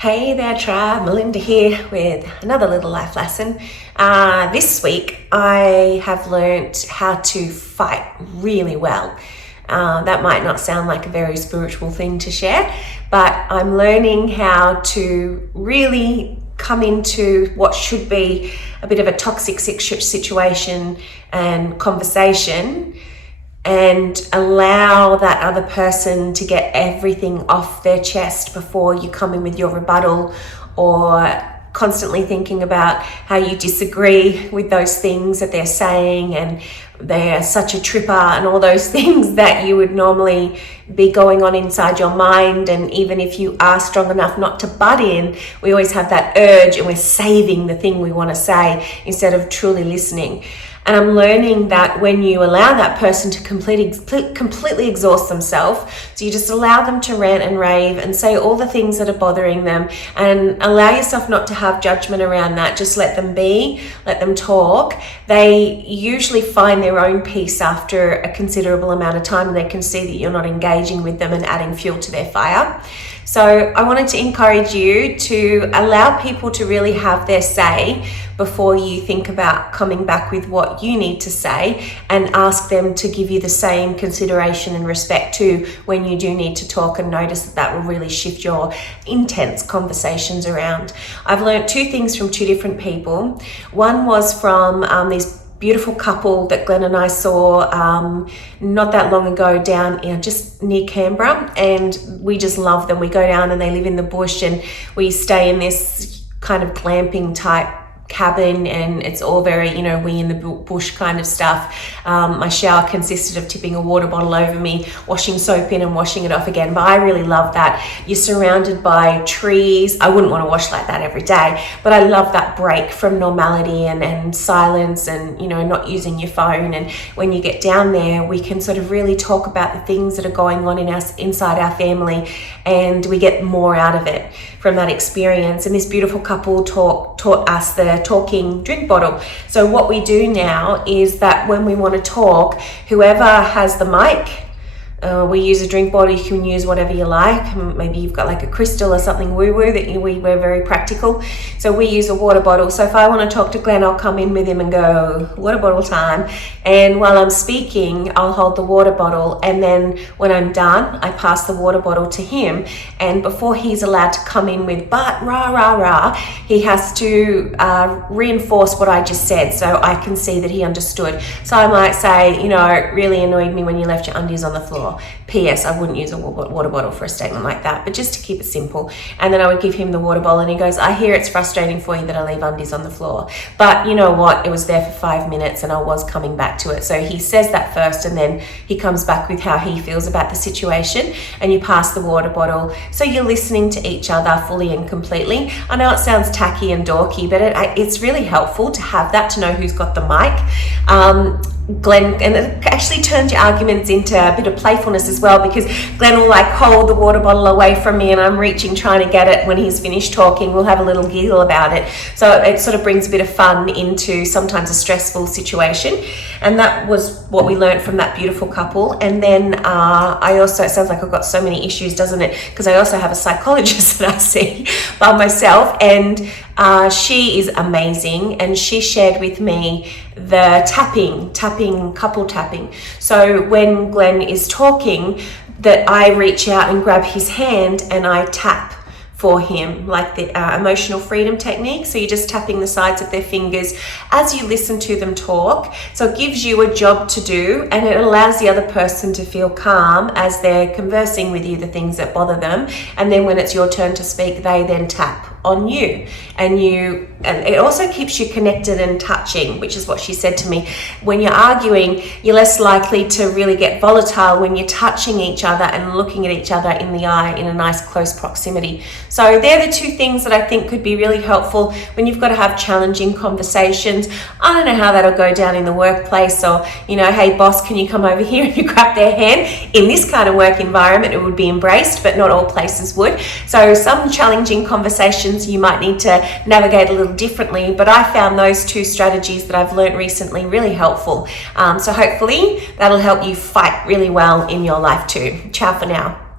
Hey there, tribe. Melinda here with another little life lesson. This week I have learnt how to fight really well. That might not sound like a very spiritual thing to share, but I'm learning how to really come into what should be a bit of a toxic situation and conversation and allow that other person to get everything off their chest before you come in with your rebuttal, or constantly thinking about how you disagree with those things that they're saying and they're such a tripper and all those things that you would normally be going on inside your mind. And even if you are strong enough not to butt in, we always have that urge and we're saving the thing we want to say instead of truly listening. And I'm learning that when you allow that person to completely exhaust themselves, so you just allow them to rant and rave and say all the things that are bothering them, and allow yourself not to have judgment around that. Just let them be, let them talk. They usually find their own peace after a considerable amount of time, and they can see that you're not engaging with them and adding fuel to their fire. So I wanted to encourage you to allow people to really have their say before you think about coming back with what you need to say, and ask them to give you the same consideration and respect too when you do need to talk, and notice that will really shift your intense conversations around. I've learned two things from two different people. One was from these beautiful couple that Glenn and I saw not that long ago down just near Canberra, and we just love them. We go down and they live in the bush, and we stay in this kind of glamping type cabin, and it's all very, we in the bush kind of stuff. My shower consisted of tipping a water bottle over me, washing soap in and washing it off again, but I really love that. You're surrounded by trees. I wouldn't want to wash like that every day, but I love that break from normality and silence, and not using your phone. And when you get down there, we can sort of really talk about the things that are going on inside our family, and we get more out of it from that experience. And this beautiful couple taught us the talking drink bottle. So what we do now is that when we want to talk, whoever has the mic, we use a drink bottle. You can use whatever you like. Maybe you've got like a crystal or something woo-woo that we're very practical. So we use a water bottle. So if I want to talk to Glenn, I'll come in with him and go, water bottle time. And while I'm speaking, I'll hold the water bottle. And then when I'm done, I pass the water bottle to him. And before he's allowed to come in with, but rah, rah, rah, he has to reinforce what I just said so I can see that he understood. So I might say, it really annoyed me when you left your undies on the floor. P.S. I wouldn't use a water bottle for a statement like that, but just to keep it simple. And then I would give him the water bottle, and he goes, I hear it's frustrating for you that I leave undies on the floor, but you know what? It was there for 5 minutes and I was coming back to it. So he says that first, and then he comes back with how he feels about the situation, and you pass the water bottle. So you're listening to each other fully and completely. I know it sounds tacky and dorky, but it's really helpful to have that, to know who's got the mic. Glenn, and it actually turns your arguments into a bit of playfulness as well, because Glenn will hold the water bottle away from me and I'm reaching trying to get it. When he's finished talking, we'll have a little giggle about it. So it sort of brings a bit of fun into sometimes a stressful situation. And that was what we learned from that beautiful couple. And then it sounds like I've got so many issues, doesn't it? Because I also have a psychologist that I see by myself, and she is amazing, and she shared with me the couple tapping. So when Glenn is talking, that I reach out and grab his hand and I tap for him, like the emotional freedom technique. So you're just tapping the sides of their fingers as you listen to them talk. So it gives you a job to do, and it allows the other person to feel calm as they're conversing with you, the things that bother them. And then when it's your turn to speak, they then tap on you, and it also keeps you connected and touching, which is what she said to me. When you're arguing, you're less likely to really get volatile when you're touching each other and looking at each other in the eye in a nice close proximity. So they're the two things that I think could be really helpful when you've got to have challenging conversations. I don't know how that'll go down in the workplace, or hey boss, can you come over here, and you grab their hand. In this kind of work environment, it would be embraced, but not all places would. So some challenging conversations you might need to navigate a little differently, but I found those two strategies that I've learned recently really helpful. So hopefully that'll help you fight really well in your life too. Ciao for now.